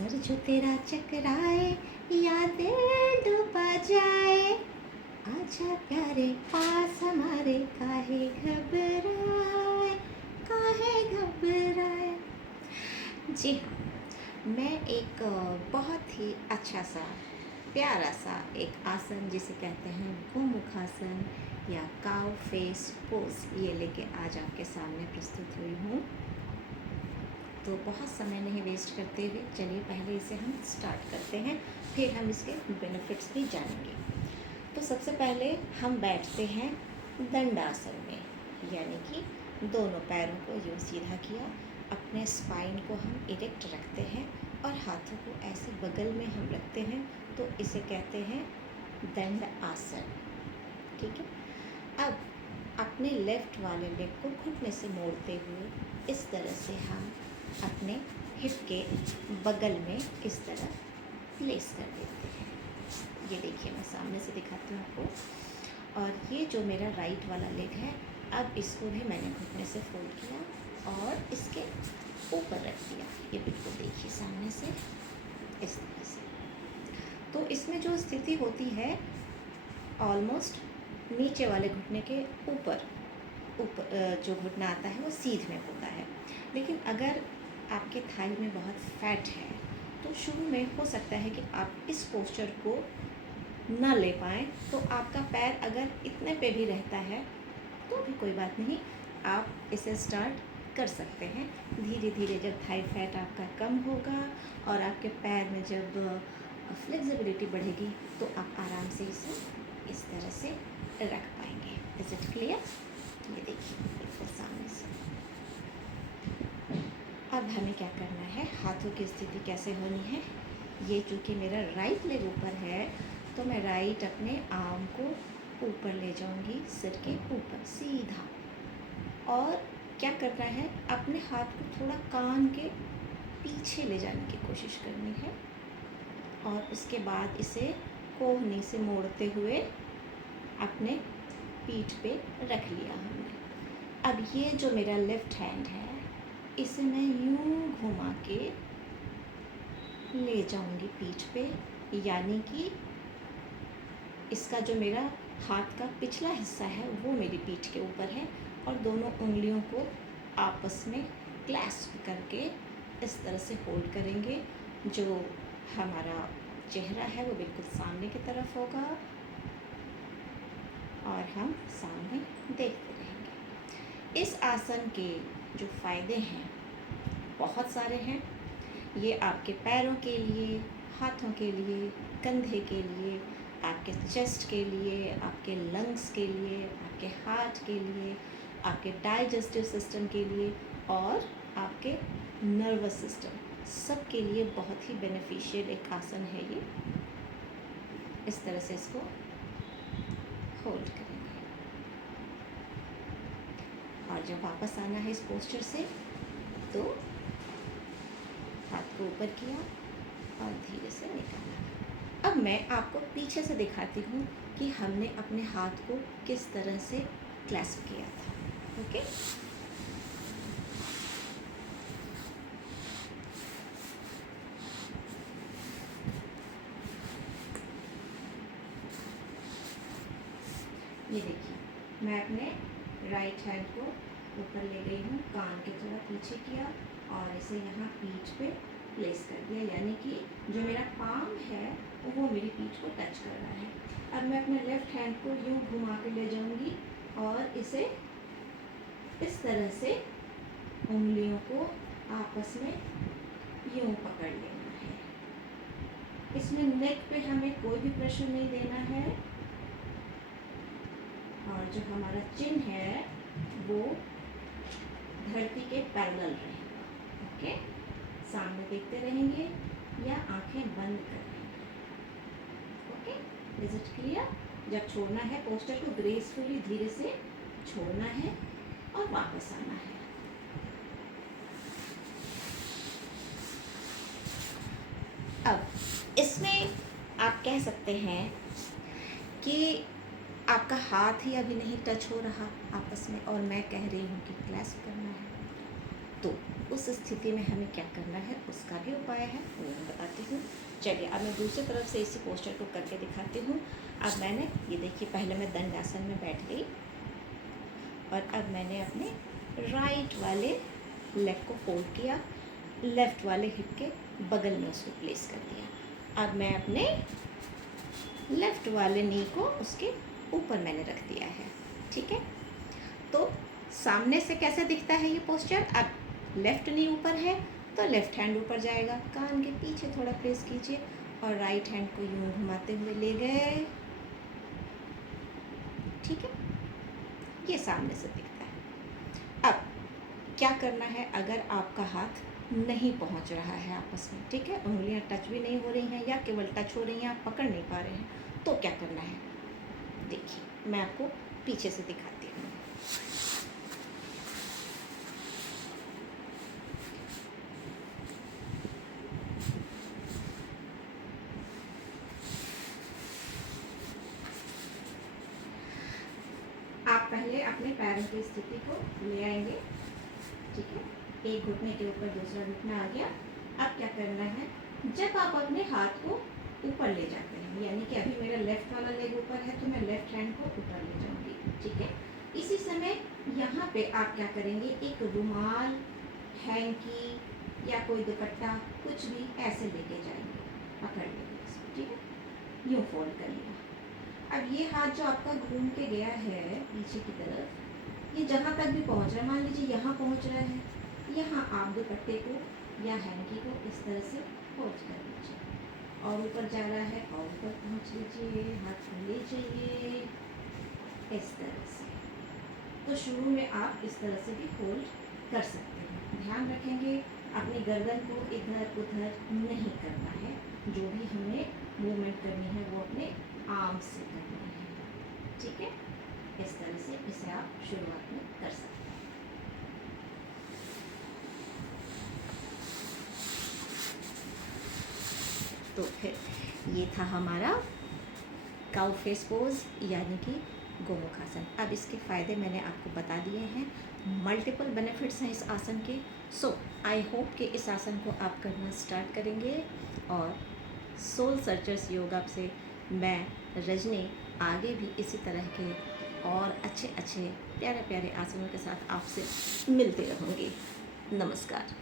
Sir जो तेरा चकराए या दिल डूबा जाए, आजा प्यारे पास हमारे, काहे घबराए। जी हाँ, मैं एक बहुत ही अच्छा सा प्यारा सा एक आसन जिसे कहते हैं गोमुखासन या काउ फेस पोज, ये लेके आज आपके सामने प्रस्तुत हुई हूँ। तो बहुत समय नहीं वेस्ट करते हुए चलिए पहले इसे हम स्टार्ट करते हैं, फिर हम इसके बेनिफिट्स भी जानेंगे। तो सबसे पहले हम बैठते हैं दंडासन में, यानी कि दोनों पैरों को यूँ सीधा किया, अपने स्पाइन को हम इरेक्ट रखते हैं और हाथों को ऐसे बगल में हम रखते हैं, तो इसे कहते हैं दंड आसन। ठीक है। अब अपने लेफ़्ट वाले लेग को घुटने से मोड़ते हुए इस तरह से हम अपने हिप के बगल में इस तरह प्लेस कर देते हैं। ये देखिए, मैं सामने से दिखाती हूँ आपको। और ये जो मेरा राइट वाला लेग है, अब इसको भी मैंने घुटने से फोल्ड किया और इसके ऊपर रख दिया। ये बिल्कुल देखिए सामने से इस तरह से। तो इसमें जो स्थिति होती है ऑलमोस्ट नीचे वाले घुटने के ऊपर जो घुटना आता है वो सीध में होता है। लेकिन अगर आपके थाई में बहुत फैट है तो शुरू में हो सकता है कि आप इस पोस्चर को ना ले पाएँ, तो आपका पैर अगर इतने पे भी रहता है तो भी कोई बात नहीं, आप इसे स्टार्ट कर सकते हैं। धीरे धीरे जब थाई फैट आपका कम होगा और आपके पैर में जब फ्लेक्सिबिलिटी बढ़ेगी तो आप आराम से इसे इस तरह से रख पाएंगे। Is it clear? ये देखिए बिल्कुल सामने से। अब हमें क्या करना है, हाथों की स्थिति कैसे होनी है। ये चूँकि मेरा राइट लेग ऊपर है तो मैं राइट अपने आर्म को ऊपर ले जाऊंगी, सिर के ऊपर सीधा। और क्या करना है, अपने हाथ को थोड़ा कान के पीछे ले जाने की कोशिश करनी है और उसके बाद इसे कोहनी से मोड़ते हुए अपने पीठ पे रख लिया हमने। अब ये जो मेरा लेफ़्ट हैंड है, इसे मैं यूँ घुमा के ले जाऊंगी पीठ पे, यानी कि इसका जो मेरा हाथ का पिछला हिस्सा है वो मेरी पीठ के ऊपर है और दोनों उंगलियों को आपस में क्लैस्प करके इस तरह से होल्ड करेंगे। जो हमारा चेहरा है वो बिल्कुल सामने की तरफ होगा और हम सामने देखते रहेंगे। इस आसन के जो फ़ायदे हैं बहुत सारे हैं। ये आपके पैरों के लिए, हाथों के लिए, कंधे के लिए, आपके चेस्ट के लिए, आपके लंग्स के लिए, आपके हार्ट के लिए, आपके डाइजेस्टिव सिस्टम के लिए और आपके नर्वस सिस्टम, सब के लिए बहुत ही बेनिफिशियल एक आसन है ये। इस तरह से इसको होल्ड करेंगे और जब वापस आना है इस पोस्चर से तो हाथ को ऊपर किया और धीरे से निकाला। अब मैं आपको पीछे से दिखाती हूँ कि हमने अपने हाथ को किस तरह से क्लैस्प किया था। ओके, ये देखिए, मैं अपने राइट हैंड को ऊपर ले गई हूँ, कान के थोड़ा पीछे किया और इसे यहाँ पीठ पे प्लेस कर दिया, यानी कि जो मेरा पाम है वो मेरी पीठ को टच कर रहा है। अब मैं अपने लेफ़्ट हैंड को यूँ घुमा के ले जाऊँगी और इसे इस तरह से उंगलियों को आपस में यूँ पकड़ लेना है। इसमें नेक पे हमें कोई भी प्रेशर नहीं देना है और जो हमारा चिन है वो धरती के पैरेलल रहेगा। ओके, सामने देखते रहेंगे या आंखें बंद कर लेंगे। Okay, is it clear? जब छोड़ना है पोस्टर को ग्रेसफुली धीरे से छोड़ना है और वापस आना है। अब इसमें आप कह सकते हैं कि आपका हाथ ही अभी नहीं टच हो रहा आपस में और मैं कह रही हूँ कि क्लैस्प करना है, तो उस स्थिति में हमें क्या करना है उसका भी उपाय आया है वो मैं बताती हूँ। चलिए अब मैं दूसरी तरफ से इसी पोस्चर को करके दिखाती हूँ। अब मैंने ये देखिए, पहले मैं दंडासन में बैठ गई और अब मैंने अपने राइट वाले लेग को फोल्ड किया, लेफ़्ट वाले हिप के बगल में उसको प्लेस कर दिया। अब मैं अपने लेफ़्ट वाले नी को उसके ऊपर मैंने रख दिया है। ठीक है, तो सामने से कैसे दिखता है ये पोस्चर? अब लेफ़्ट नी ऊपर है तो लेफ़्ट हैंड ऊपर जाएगा, कान के पीछे थोड़ा प्रेस कीजिए और राइट हैंड को यूँ घुमाते हुए ले गए। ठीक है, ये सामने से दिखता है। अब क्या करना है, अगर आपका हाथ नहीं पहुंच रहा है आपस में, ठीक है, उंगलियां टच भी नहीं हो रही हैं या केवल टच हो रही हैं, आप पकड़ नहीं पा रहे हैं, तो क्या करना है? देखिए मैं आपको पीछे से दिखाती हूँ। आप पहले अपने पैरों की स्थिति को ले आएंगे। ठीक है, एक घुटने के ऊपर दूसरा घुटना आ गया। अब क्या करना है, जब आप अपने हाथ को ऊपर ले जाते हैं, यानी कि अभी मेरा लेफ़्ट वाला लेग ऊपर है तो मैं लेफ़्ट हैंड को ऊपर ले जाऊंगी। ठीक है, इसी समय यहाँ पे आप क्या करेंगे, एक रुमाल, हैंकी या कोई दुपट्टा कुछ भी ऐसे लेके जाएंगे, पकड़ लेंगे इसको। ठीक है, यूँ फोल्ड कर लिया। अब ये हाथ जो आपका घूम के गया है पीछे की तरफ, ये जहाँ तक भी पहुँच रहा है, मान लीजिए यहाँ पहुँच रहा है, यहाँ आप दुपट्टे को या हैंकी को इस तरह से फोल्ड कर लीजिए और ऊपर जा रहा है और ऊपर पहुँच लीजिए, हाथ को ले जाइए इस तरह से। तो शुरू में आप इस तरह से भी फोल्ड कर सकते हैं। ध्यान रखेंगे अपनी गर्दन को इधर उधर नहीं करना है, जो भी हमें मूवमेंट करनी है वो अपने आर्म से करनी है। ठीक है, इस तरह से इसे आप शुरुआत में कर सकते हैं। तो फिर ये था हमारा काउ फेस पोज यानी कि गोमुख आसन। अब इसके फ़ायदे मैंने आपको बता दिए हैं, मल्टीपल बेनिफिट्स हैं इस आसन के। सो आई होप कि इस आसन को आप करना स्टार्ट करेंगे और सोल सर्चर्स योगा से मैं रजनी आगे भी इसी तरह के और अच्छे अच्छे प्यारे प्यारे आसनों के साथ आपसे मिलते रहूँगी। नमस्कार।